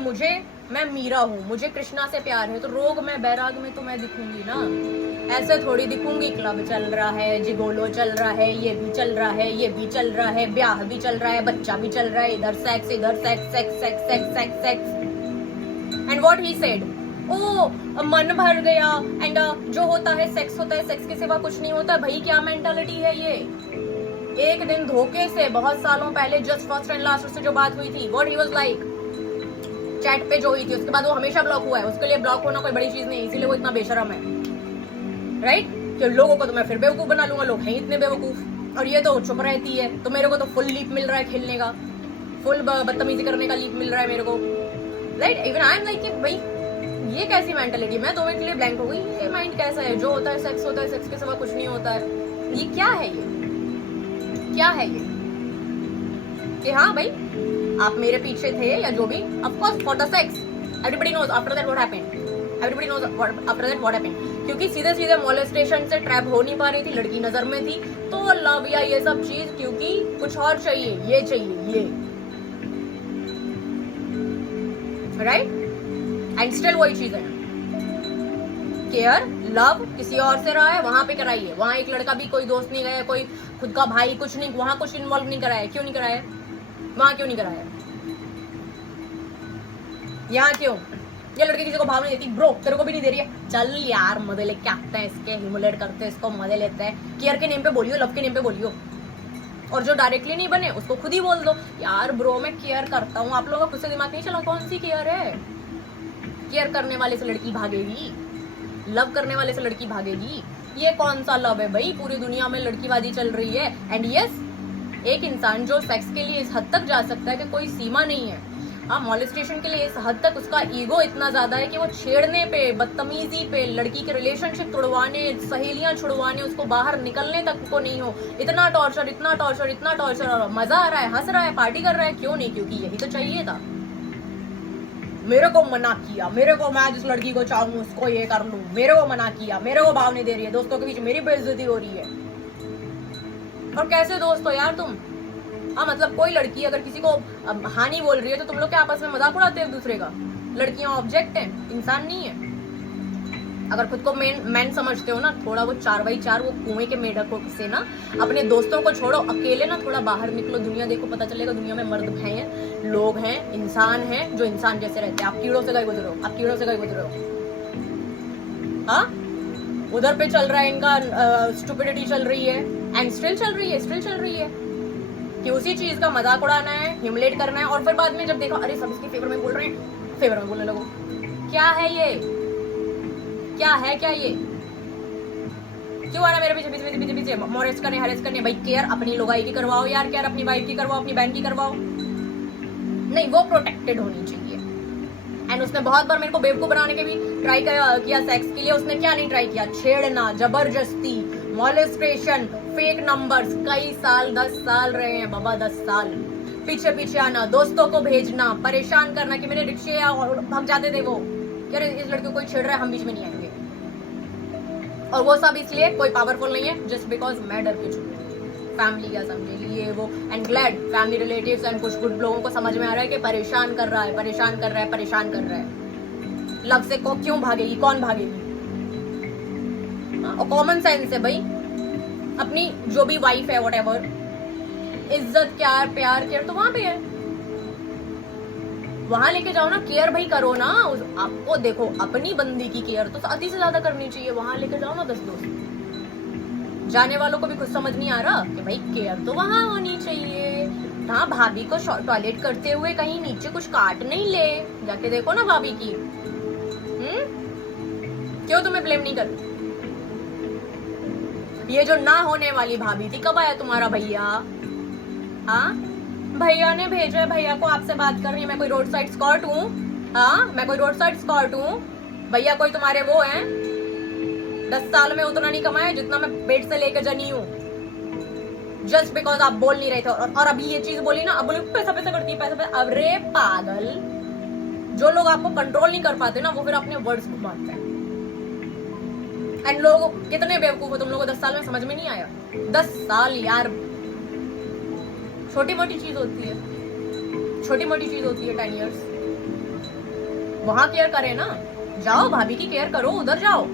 मैं मीरा हूँ, मुझे कृष्णा से प्यार है, तो रोग में, बैराग में तो मैं दिखूंगी ना, ऐसे थोड़ी दिखूंगी। क्लब चल रहा है, जिगोलो चल रहा है, ये भी चल रहा है, ये भी चल रहा है, ब्याह भी चल रहा है, बच्चा भी चल रहा है, इधर सेक्स, इधर sex, sex sex sex sex sex. And what he said, ओ मन भर गया, एंड जो होता है सेक्स होता है, सेक्स के सिवा कुछ नहीं होता। भाई क्या मेंटालिटी है ये? एक दिन धोखे से बहुत सालों पहले, जस्ट फर्स्ट एंड लास्ट से जो बात हुई थी, what he was like, chat पे जो हुई थी, उसके बाद वो हमेशा ब्लॉक हुआ है। उसके लिए ब्लॉक होना कोई बड़ी चीज नहीं, इसीलिए वो इतना बेशरम है, राइट? कि लोगों को तो मैं फिर बेवकूफ बना लूंगा, लोग हैं इतने बेवकूफ, और ये तो चुप रहती है, तो मेरे को तो फुल लीप मिल रहा है खेलने का, फुल बदतमीजी करने का लीप मिल रहा है मेरे को, right? Even I am like कि भाई ये कैसी मेंटालिटी? मैं 2 मिनट के लिए ब्लैंक हो गई, ये माइंड कैसा है? जो होता है सेक्स होता है, सेक्स के सिवा कुछ नहीं होता है, ये क्या है? ये क्या है ये? कि हाँ भाई आप मेरे पीछे थे या जो भी, of course for the sex, everybody knows after that what happened, everybody knows after that what happened, क्योंकि सीधे सीधे मोलेस्टेशन से ट्रैप हो नहीं पा रही थी, लड़की नजर में थी, तो लव या ये सब चीज, क्योंकि कुछ और चाहिए, ये चाहिए, ये, राइट? एंड स्टिल वही चीज है केयर लव किसी और से रहा है, वहां पे कराइए। वहां एक लड़का भी, कोई दोस्त नहीं गया, कोई खुद का भाई, कुछ नहीं, वहां कुछ इन्वॉल्व नहीं कराया। क्यों नहीं कराया? वहां क्यों नहीं कराया? यहाँ क्यों? ये लड़की किसी को भाव नहीं देती। ब्रो तेरे को भी नहीं दे रही है, चल यार मजे लेके आते हैं इसके, ह्यूमिलेट करते हैं इसको, मजे लेते हैं। केयर के नेम पे बोलियो, लव के नेम पे बोलियो। और जो डायरेक्टली नहीं बने उसको खुद ही बोल दो, यार ब्रो मैं केयर करता हूँ। आप लोगों का खुद से दिमाग नहीं चला? कौन सी केयर है? केयर करने वाले से लड़की भागेगी, लव करने वाले से लड़की भागेगी। ये कौन सा लव है भाई? पूरी दुनिया में लड़कीबाजी चल रही है। एंड यस, एक इंसान जो सेक्स के लिए इस हद तक जा सकता है कि कोई सीमा नहीं है। हाँ, मॉलेस्टेशन के लिए इस हद तक उसका ईगो इतना ज्यादा है कि वो छेड़ने पे, बदतमीजी पे, लड़की के रिलेशनशिप तोड़वाने, सहेलियां छुड़वाने, उसको बाहर निकलने तक को नहीं हो। इतना टॉर्चर, इतना टॉर्चर, इतना टॉर्चर, और मजा आ रहा है, हंस रहा है, पार्टी कर रहा है। क्यों नहीं? क्योंकि यही तो चाहिए था। मेरे को मना किया, मेरे को, मैं जिस लड़की को चाहूँ उसको ये कर लूं, मेरे को मना किया, मेरे को भाव नहीं दे रही है, दोस्तों के बीच मेरी बेइज्जती हो रही है। और कैसे दोस्त हो यार तुम? हाँ, मतलब कोई लड़की अगर किसी को हानि बोल रही है तो तुम लोग क्या आपस में मजाक उड़ाते हैं एक दूसरे का? लड़कियां ऑब्जेक्ट हैं, इंसान नहीं है। अगर खुद को मैन समझते हो ना, थोड़ा वो 4x4 वो कुएं के मेढकों से ना अपने दोस्तों को छोड़ो, अकेले ना थोड़ा बाहर निकलो, दुनिया देखो, पता चलेगा दुनिया में मर्द हैं, लोग हैं, इंसान हैं जो इंसान जैसे रहते हैं। आप कीड़ों से गए गुजरे हो, आप कीड़ों से गए गुजरे हो। हाँ, उधर पे चल रहा है इनका स्टुपिडिटी चल रही है, एंड स्टिल चल रही है, स्टिल चल रही है कि उसी चीज का मजाक उड़ाना है, ह्यूमिलेट करना है। और फिर बाद में जब देखो अरे सब इसके फेवर में बोल रहे हैं, फेवर में बोलने लगो। क्या है ये? क्या है? क्या ये? क्यों आना मेरे पीछे पीछे पीछे पीछे मोरेस करने, हरेस करने? भाई केयर अपनी लोगाई की करवाओ यार, केयर अपनी वाइफ की करवाओ, अपनी बहन की करवाओ। नहीं, वो प्रोटेक्टेड होनी चाहिए। एंड उसने बहुत बार मेरे को बेवकूफ बनाने के भी ट्राई किया सेक्स के लिए। उसने क्या नहीं ट्राई किया? छेड़ना, जबरदस्ती, मॉलेस्टेशन, फेक नंबर्स। कई साल, 10 साल रहे हैं बाबा, 10 साल पीछे पीछे आना, दोस्तों को भेजना, परेशान करना कि मेरे रिक्शे और भाग जाते थे वो, यार इस लड़के को कोई छेड़ रहा है, हम बीच में नहीं आएंगे। और वो सब इसलिए कोई पावरफुल नहीं है, जस्ट बिकॉज मैं डर के चुकी हूँ। फैमिली क्या समझेगी ये वो। And glad family, relatives and कुछ गुड लोगों को समझ में आ रहा है कि परेशान कर रहा है, परेशान कर रहा है, परेशान कर रहा है। लव से को क्यों भागेगी? कौन भागेगी? और कॉमन सेंस है भाई, अपनी जो भी वाइफ है, व्हाटएवर, इज्जत, प्यार केयर तो वहां पे है, वहां लेके जाओ ना। केयर भाई करो ना। आपको देखो अपनी बंदी की केयर तो अति से ज्यादा करनी चाहिए। वहां लेके जाओ ना 10 दोस्त। जाने वालों को भी कुछ समझ नहीं आ रहा कि भाई केयर तो वहां होनी चाहिए। हाँ, भाभी को टॉयलेट करते हुए कहीं नीचे कुछ काट नहीं ले, जाके देखो ना भाभी की। क्यों तुम्हें ब्लेम नहीं कर? ये जो ना होने वाली भाभी थी, कब आया तुम्हारा भैया? हाँ, भैया ने भेजा है, भैया को आपसे बात करनी है। मैं कोई रोड साइड स्कॉट हूँ? हाँ, मैं कोई रोड साइड स्कॉट हूँ? भैया कोई तुम्हारे वो हैं? 10 साल में उतना नहीं कमाया जितना मैं पेट से लेकर जनी हूँ। जस्ट बिकॉज आप बोल नहीं रहे थे। और अभी ये चीज बोली ना, अब बोले पैसा पैसा करती है, पैसा पैसा। अरे पागल, जो लोग आपको कंट्रोल नहीं कर पाते ना, वो फिर अपने वर्ड्स को मारते हैं। एंड लोग कितने बेवकूफ हो तुम लोगों को, 10 साल में समझ में नहीं आया? 10 साल यार, छोटी मोटी चीज होती है, छोटी मोटी चीज होती है। 10 years वहां केयर करे ना। जाओ भाभी की केयर करो, उधर जाओ,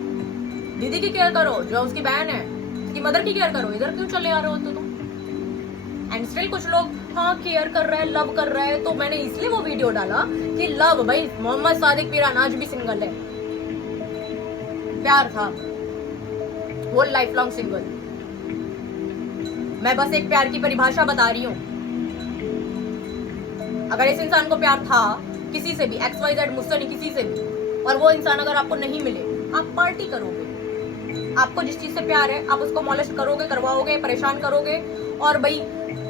दीदी की केयर करो, जो उसकी बहन है उसकी मदर की केयर करो। इधर क्यों चले आ रहे हो तुम? एंड स्टिल कुछ लोग हाँ केयर कर रहे हैं, लव कर रहे हैं। तो मैंने इसलिए वो वीडियो डाला कि लव, भाई मोहम्मद सादिक पीरान आज भी सिंगल है, प्यार था, वो लाइफ लॉन्ग सिंगल। मैं बस एक प्यार की परिभाषा बता रही हूँ। अगर इस इंसान को प्यार था किसी से भी, XYZ, मुझसे नहीं, किसी से भी, और वो इंसान अगर आपको नहीं मिले, आप पार्टी करोगे। आपको जिस चीज से प्यार है आप उसको मॉलेस्ट करोगे, करवाओगे, परेशान करोगे। और भाई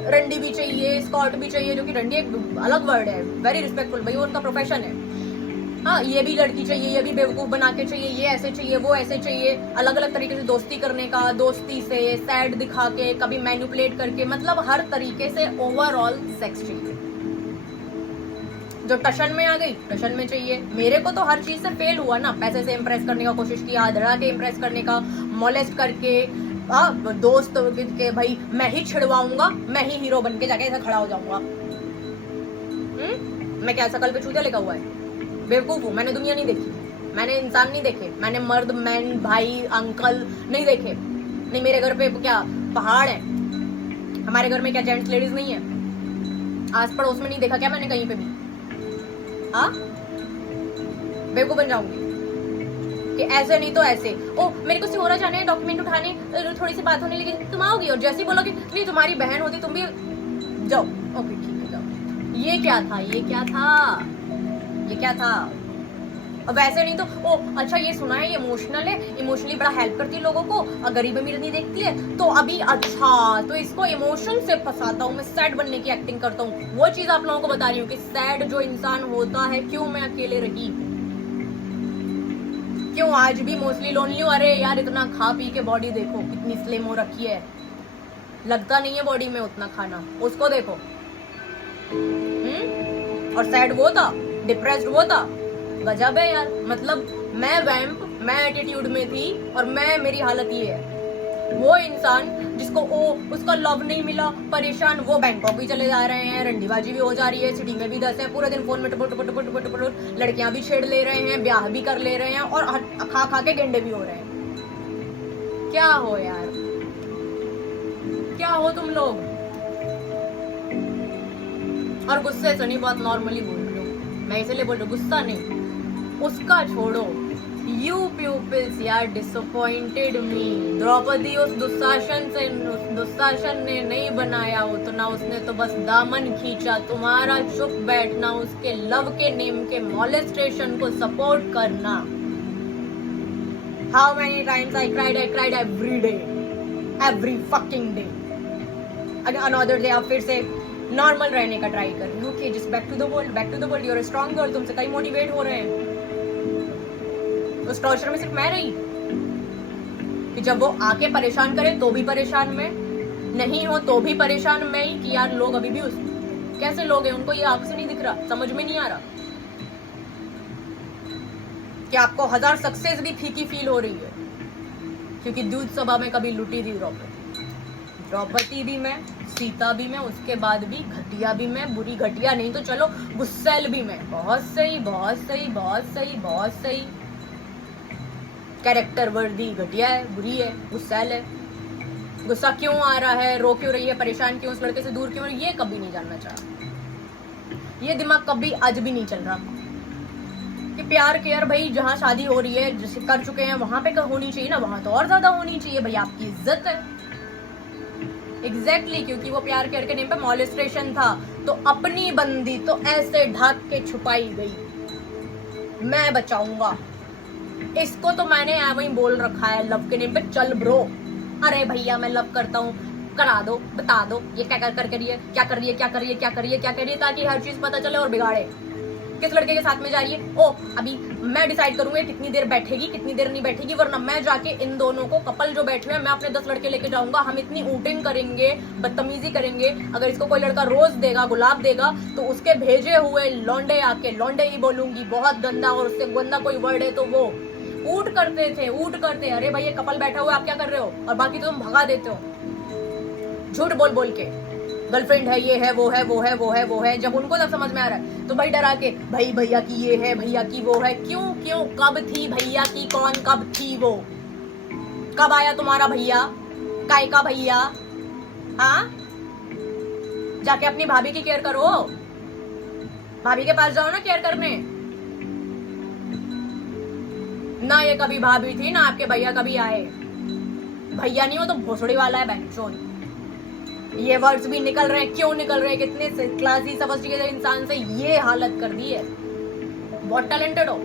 रंडी भी चाहिए, स्कॉट भी चाहिए, जो कि रंडी एक अलग वर्ड है, वेरी रिस्पेक्टफुल, भाई वो उनका प्रोफेशन है। हाँ, ये भी लड़की चाहिए, ये भी बेवकूफ बना के चाहिए, ये ऐसे चाहिए, वो ऐसे चाहिए, अलग अलग तरीके से दोस्ती करने का, दोस्ती से सैड दिखा के, कभी मैनिपुलेट करके, मतलब हर तरीके से ओवरऑल सेक्स चाहिए। जो टशन में आ गई, टशन में चाहिए। मेरे को तो हर चीज से फेल हुआ ना, पैसे से इम्प्रेस करने का कोशिश किया, धड़ा के इम्प्रेस करने का, मॉलेस्ट करके, दोस्त के भाई मैं ही छिड़वाऊंगा, मैं ही हीरो बन के जाके ऐसा खड़ा हो जाऊंगा। मैं क्या शकल पे चूतिया लिखा हुआ है? बेवकूफ हूँ, मैंने दुनिया नहीं देखी। मैंने इंसान नहीं देखे, मैंने मर्द, मैन, भाई, अंकल नहीं देखे। नहीं, मेरे घर पे क्या पहाड़ है? हमारे घर में क्या जेंट्स लेडीज नहीं है? आस पड़ोस में नहीं देखा क्या मैंने कहीं पे भी? हाँ, बेवकूफ बन जाऊंगी कि ऐसे नहीं तो ऐसे। ओ, मेरे को सिहोरा जाने हैं डॉक्यूमेंट उठाने, थोड़ी सी बात होने लगी, तुम आओगी और जैसे ही बोलोगे नहीं तुम्हारी बहन होती तुम भी जाओ, ओके ठीक है जाओ। ये क्या था, ये क्या था, ये क्या था? अब वैसे नहीं तो ओ अच्छा ये सुना है ये इमोशनल है, इमोशनली बड़ा हेल्प करती है लोगों को और गरीब अमीर नहीं देखती है, तो अभी अच्छा तो इसको इमोशन से फंसाता हूँ मैं, सैड बनने की एक्टिंग करता हूँ। वो चीज आप लोगों को बता रही हूँ कि सैड जो इंसान होता है, क्यों मैं अकेले रही, क्यों आज भी मोस्टली लोनली हूँ। अरे यार इतना खा पी के बॉडी देखो कितनी स्लिम हो रखी है, लगता नहीं है बॉडी में उतना खाना, उसको देखो। और सैड वो था, डिप्रेस्ड वो था, गजब है यार। मतलब मैं वैम्प, मैं एटीट्यूड में थी और मेरी हालत ये है। वो इंसान जिसको उसका लव नहीं मिला, परेशान, वो बैंकॉक भी चले जा रहे हैं, रंडीबाजी भी हो जा रही है, सिटी में भी 10 है, पूरे दिन फोन में टुपुट, लड़कियां भी छेड़ ले रहे हैं, ब्याह भी कर ले रहे हैं और खा खा के गेंडे भी हो रहे हैं। क्या हो यार, क्या हो तुम लोग? और गुस्से से नहीं, बहुत नॉर्मली बोल रही हूँ मैं, इसलिए बोल रही हूँ, गुस्सा नहीं, उसका छोड़ो। You pupils यार disappointed me। द्रौपदी उस दुशासन ने नहीं बनाया उतना, उसने तो बस दामन खींचा। तुम्हारा चुप बैठना, उसके लव के नेम के मॉलेस्टेशन को सपोर्ट करना। How many times I cried every day, every fucking day। Another day आप फिर से नॉर्मल रहने का ट्राई कर रही हो, okay just back to the world, you're a strong girl. तुमसे कई मोटिवेट हो रहे हैं। उस टॉर्चर में सिर्फ मैं रही कि जब वो आके परेशान करे तो भी परेशान मैं, नहीं हो तो भी परेशान मैं ही, कि यार लोग अभी भी उस कैसे लोग हैं, उनको ये आंख से नहीं दिख रहा, समझ में नहीं आ रहा कि आपको 1000 सक्सेस भी फीकी फील हो रही है क्योंकि दूध सभा में कभी लुटी थी द्रौपदी भी मैं, सीता भी मैं, उसके बाद भी घटिया भी मैं, बुरी घटिया नहीं तो चलो गुस्सैल भी मैं। बहुत सही, बहुत सही, बहुत सही, बहुत सही। कैरेक्टर वर्दी घटिया है, बुरी है, गुस्सैल है। गुस्सा क्यों आ रहा है, रो क्यों रही है, परेशान क्यों, उस लड़के से दूर क्यों, ये कभी नहीं जानना चाहा। ये दिमाग कभी आज भी नहीं चल रहा कि प्यार केयर भाई जहाँ शादी हो रही है, जैसे कर चुके हैं वहां पे होनी चाहिए ना, वहां तो और ज्यादा होनी चाहिए भाई, आपकी इज्जत है। एग्जैक्टली क्योंकि वो प्यार केयर के नेम पे मॉलेस्टेशन था, तो अपनी बंदी तो ऐसे ढक के छुपाई गई। मैं बचाऊंगा इसको, तो मैंने वही बोल रखा है लव के नेम पे, चल ब्रो, अरे भैया मैं लव करता हूँ, करा दो, बता दो ये क्या कर रही है, क्या कर रही है, क्या कर रही है, क्या कर रही है, क्या कर रही है, ताकि हर चीज पता चले और बिगाड़े। किस लड़के के साथ में जा रही है, ओ अभी मैं डिसाइड करूंगी कितनी देर बैठेगी, कितनी देर नहीं बैठेगी, वरना मैं जाके इन दोनों को, कपल जो बैठे हुए हैं, मैं अपने 10 लड़के लेके जाऊंगा, हम इतनी ऊटिंग करेंगे, बदतमीजी करेंगे। अगर इसको कोई लड़का रोज देगा, गुलाब देगा, तो उसके भेजे हुए लौंडे आके, लौंडे ही बोलूंगी, बहुत गंदा, और उससे गंदा कोई वर्ड है तो वो ऊट करते थे, ऊट करते। अरे भाई ये कपल बैठा हुआ, आप क्या कर रहे हो, और बाकी तो तुम भगा देते हो झूठ बोल बोल के, गर्लफ्रेंड है, ये है, वो है, वो है, वो है, वो है। जब उनको तब समझ में आ रहा है तो भाई डरा के, भाई भैया की ये है, भैया की वो है। क्यों क्यों, कब थी भैया की, कौन कब थी वो, कब आया तुम्हारा भैया, काय का भैया? हाँ, जाके अपनी भाभी की केयर करो, भाभी के पास जाओ ना केयर करने। ना ये कभी भाभी थी, ना आपके भैया कभी आए। भैया नहीं हो तो भोसड़ी वाला है बैंचोन। ये वर्ड्स भी निकल रहे हैं, क्यों निकल रहे हैं, कितने क्लासी सोफिस्टिकेटेड इंसान से ये हालत कर दी है। बहुत टैलेंटेड हो,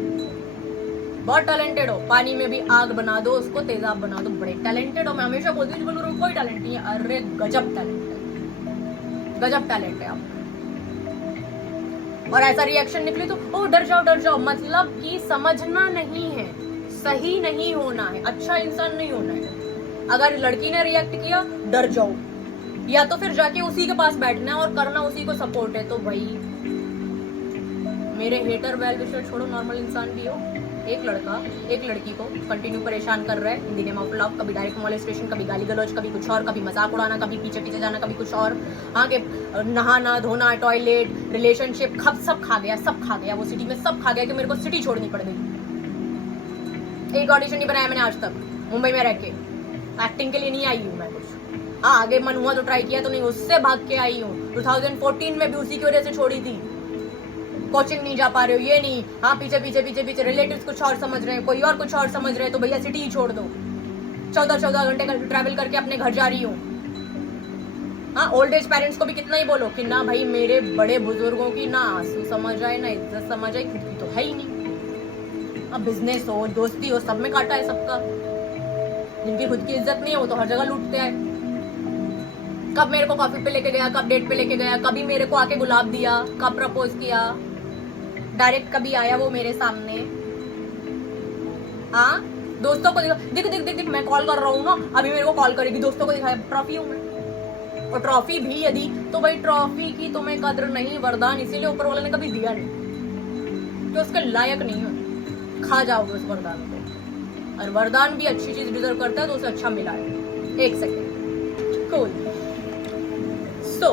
बहुत टैलेंटेड हो, पानी में भी आग बना दो, उसको तेजाब बना दो, बड़े टैलेंटेड हो। मैं हमेशा बोलती हूँ कोई टैलेंट नहीं है, अरे गजब टैलेंट है, गजब टैलेंट है आप। और ऐसा रिएक्शन निकले तो ओ डर जाओ, मतलब कि समझना नहीं है, सही नहीं होना है, अच्छा इंसान नहीं होना है। अगर लड़की ने रिएक्ट किया, डर जाओ, या तो फिर जाके उसी के पास बैठना है और करना उसी को सपोर्ट है। तो भाई मेरे हेटर वेल विशर छोड़ो, नॉर्मल इंसान भी हो, एक लड़का एक लड़की को कंटिन्यू परेशान कर रहा है in the name of love, कभी डायरेक्ट मॉलेस्टेशन, कभी गाली गलौज, कभी कुछ और, कभी मजाक उड़ाना, कभी पीछे पीछे जाना, कभी कुछ और। हाँ के नहाना धोना, टॉयलेट, रिलेशनशिप, सब खा गया, सब खा गया, वो सिटी में सब खा गया कि मेरे को सिटी छोड़नी पड़ गई। एक ऑडिशन नहीं बनाया मैंने आज तक मुंबई में रह के। एक्टिंग के लिए नहीं आई हूँ मैं कुछ। हाँ, आगे मन हुआ तो ट्राई किया तो नहीं, उससे भाग के आई हूँ। 2014 में भी उसी की वजह से छोड़ी थी। कोचिंग नहीं जा पा रहे हो, ये नहीं, हाँ पीछे पीछे पीछे पीछे, रिलेटिव्स कुछ और समझ रहे हैं, कोई और कुछ और समझ रहे हैं, तो भैया सिटी ही छोड़ दो। 14 घंटे का ट्रैवल करके अपने घर जा रही हूँ। हाँ, ओल्ड एज पेरेंट्स को भी कितना ही बोलो कि ना भाई मेरे बड़े बुजुर्गों की ना आंसू समझ आए ना इज्जत समझ आए, खुद की तो है ही नहीं। अब बिजनेस हो दोस्ती हो सब में काटा है सबका। जिनकी खुद की इज्जत नहीं है वो तो हर जगह लूटते हैं। कब मेरे को कॉफी पे लेके गया, कब डेट पे लेके गया, कभी मेरे को आके गुलाब दिया, कब प्रपोज किया, डायरेक्ट कभी आया वो मेरे सामने। हाँ, दोस्तों को दिख दिख दिख दिख मैं कॉल कर रहा हूँ ना, अभी मेरे को कॉल करेगी, दोस्तों को दिखाया ट्रॉफी हूँ मैं। और ट्रॉफी भी यदि तो भाई ट्रॉफी की तुम्हें कद्र नहीं, वरदान इसीलिए ऊपर वाले ने कभी दिया नहीं कि उसके लायक नहीं हो, खा जाओगे उस वरदान को। और वरदान भी अच्छी चीज डिजर्व करता है तो उसे अच्छा मिला है। एक सेकेंड cool. So,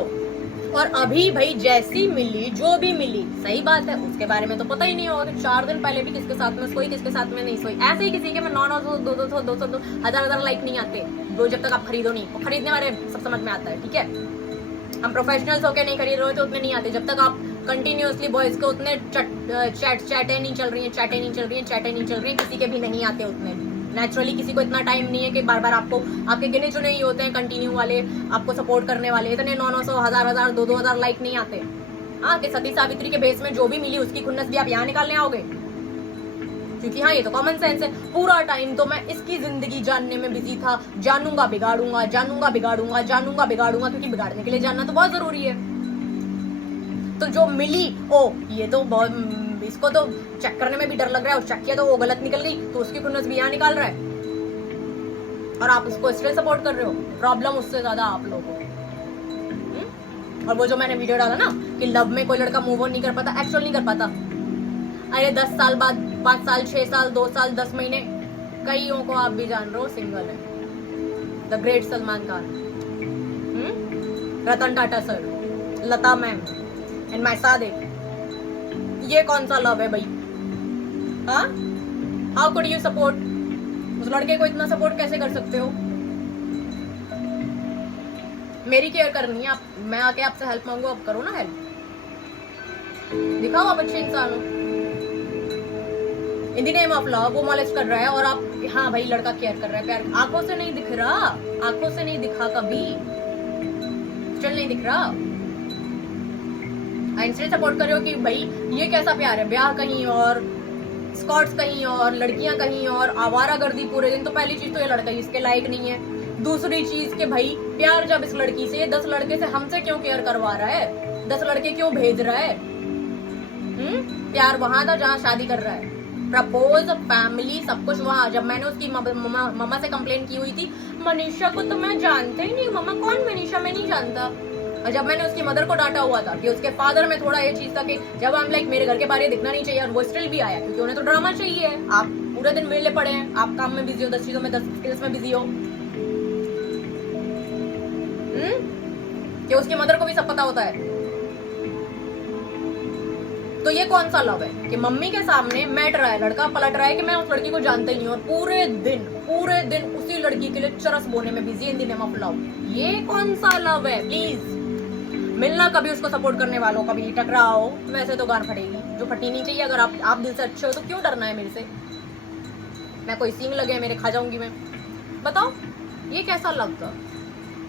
और अभी भाई जैसी मिली जो भी मिली, सही बात है उसके बारे में तो पता ही नहीं होगा। 4 दिन पहले भी किसके साथ में सोई, किसके साथ में नहीं सोई, ऐसे ही किसी के में 900 200 हजार लाइक नहीं आते वो जब तक आप खरीदो नहीं। वो खरीदने वाले सब समझ में आता है, ठीक है। हम प्रोफेशनल्स होके नहीं खरीद रहे तो उतने नहीं आते। जब तक आप कंटिन्यूअसली बॉयज के उतने चैटें नहीं चल रही हैं, किसी के भी नहीं आते उतने। नेचुरली किसी को इतना टाइम नहीं है कि बार बार आपको, आपके गिने चुने ही होते हैं कंटिन्यू वाले आपको सपोर्ट करने वाले, इतने 900 1000 2-2000 लाइक नहीं आते। हाँ, कि सती सावित्री के बेस में जो भी मिली उसकी खुन्नस भी आप यहाँ निकालने आओगे, क्योंकि हाँ ये तो कॉमन सेंस है। पूरा टाइम तो मैं इसकी जिंदगी जानने में बिजी था, जानूंगा बिगाड़ूंगा, क्योंकि बिगाड़ने के लिए जानना तो बहुत जरूरी है। तो जो मिली ये तो बहुत, इसको तो चेक करने में भी डर लग रहा है, और चेक किया तो वो गलत निकल गई तो उसकी खुन्नस भी यहाँ निकाल रहा है, और आप उसको स्टिल सपोर्ट कर रहे हो। प्रॉब्लम उससे ज्यादा आप लोगों को। और वो जो मैंने वीडियो डाला ना कि लव में कोई लड़का मूव ऑन नहीं कर पाता, एक्चुअल नहीं कर पाता। अरे 10 साल बाद, 5 साल, 6 साल, 2 साल, 10 महीने, कईयों को आप भी जान रहे हो सिंगल है। The great Salman Khan, Ratan Tata sir, Lata ma'am and my Sadiq. ये कौन सा लव है भाई? हाँ, हाउ कुड यू सपोर्ट? उस लड़के को इतना सपोर्ट कैसे कर सकते हो? मेरी केयर करनी है आप, मैं आके आपसे हेल्प मांगू, आप करो ना हेल्प, दिखाओ आप अच्छे इंसान हो। इन द नेम ऑफ लव वो मॉलेस्ट कर रहा है और आप, हाँ भाई लड़का केयर कर रहा है, प्यार आंखों से नहीं दिख रहा, आंखों से नहीं दिखा कभी, चल नहीं दिख रहा। इसलिए सपोर्ट कर रहे हो कि भाई ये कैसा प्यार है, ब्याह कहीं और, स्कॉट्स कहीं और, लड़कियां कहीं और, आवारागर्दी पूरे दिन। तो पहली चीज तो ये लड़का इसके लायक नहीं है। दूसरी चीज के भाई प्यार जब इस लड़की से, 10 लड़के से हमसे क्यों केयर करवा रहा है, 10 लड़के क्यों भेज रहा है? प्यार वहां था जहाँ शादी कर रहा है, प्रपोज, फैमिली, सब कुछ वहां। जब मैंने उसकी मम्मा से कंप्लेन की हुई थी, मनीषा को तो मैं जानता ही नहीं, मम्मा कौन मनीषा, मैं नहीं जानता। और जब मैंने उसकी मदर को डांटा हुआ था कि उसके फादर में थोड़ा ये चीज था कि जब हम लाइक मेरे घर के बारे दिखना नहीं चाहिए, और वो स्टिल भी आया क्योंकि उन्हें तो ड्रामा चाहिए। आप पूरे दिन मिले पड़े हैं, आप काम में बिजी हो, 10 चीजों में 10 स्किल्स में बिजी हो, कि उसकी मदर को भी सब पता होता है। तो ये कौन सा लव है कि मम्मी के सामने मैट रहा है लड़का, पलट रहा है कि मैं उस लड़की को जानता ही नहीं, और पूरे दिन उसी लड़की के लिए चरस बोने में busy in the name of love. ये कौन सा लव है? प्लीज मिलना कभी उसको सपोर्ट करने वालों, कभी टकराओ, वैसे तो गार फटेगी जो फटी नहीं चाहिए। अगर आप दिल से अच्छे हो तो क्यों डरना है मेरे से? मैं कोई सींग लगे मेरे खा जाऊंगी मैं? बताओ ये कैसा लव था?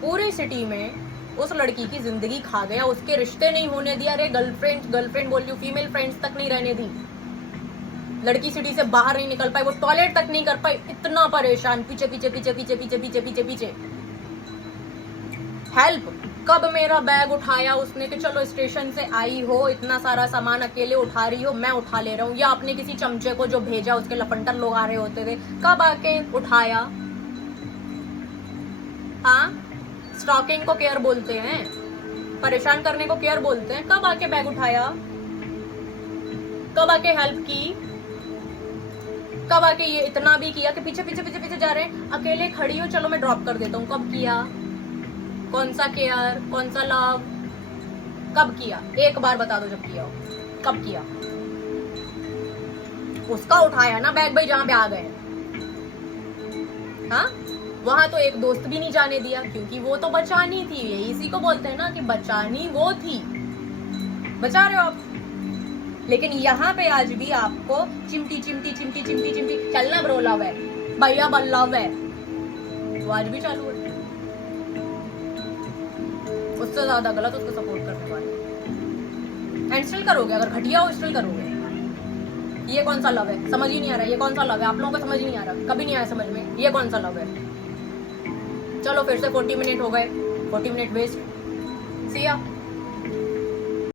पूरी सिटी में उस लड़की की जिंदगी खा गया, उसके रिश्ते नहीं होने दिया। अरे गर्लफ्रेंड बोल रही हूँ, फीमेल फ्रेंड्स तक नहीं रहने दी। लड़की सिटी से बाहर नहीं निकल पाई, वो टॉयलेट तक नहीं कर पाई, इतना परेशान, पीछे। हेल्प कब मेरा बैग उठाया उसने कि चलो स्टेशन से आई हो, इतना सारा सामान अकेले उठा रही हो, मैं उठा ले रहा हूँ, या अपने किसी चमचे को जो भेजा उसके लफंटर लोग आ रहे होते थे, कब आके उठाया? हाँ, स्टॉकिंग को केयर बोलते हैं, परेशान करने को केयर बोलते हैं। कब आके बैग उठाया, कब आके हेल्प की, कब आके ये इतना भी किया कि पीछे जा रहे हैं, अकेले खड़ी हो, चलो मैं ड्रॉप कर देता हूँ। कब किया? कौन सा केयर, कौन सा लव, कब किया? एक बार बता दो जब किया हो, कब किया? उसका उठाया ना बैग भाई, जहां पे आ गए, हाँ, वहां तो एक दोस्त भी नहीं जाने दिया, क्योंकि वो तो बचानी थी। इसी को बोलते हैं ना कि बचानी वो थी, बचा रहे हो आप। लेकिन यहाँ पे आज भी आपको चिमटी चिमटी चिमटी चिमटी चिमटी चलना ब्रो, लव है भैया, बल लव है, वो आज भी चालू है। उससे ज्यादा गलत उसको सपोर्ट करने वाले। एंड स्टिल करोगे, अगर घटिया हो स्टिल करोगे। ये कौन सा लव है, समझ ही नहीं आ रहा। ये कौन सा लव है, आप लोगों को समझ ही नहीं आ रहा, कभी नहीं आया समझ में, ये कौन सा लव है। चलो फिर से 40 मिनट हो गए, 40 मिनट वेस्ट। सी या।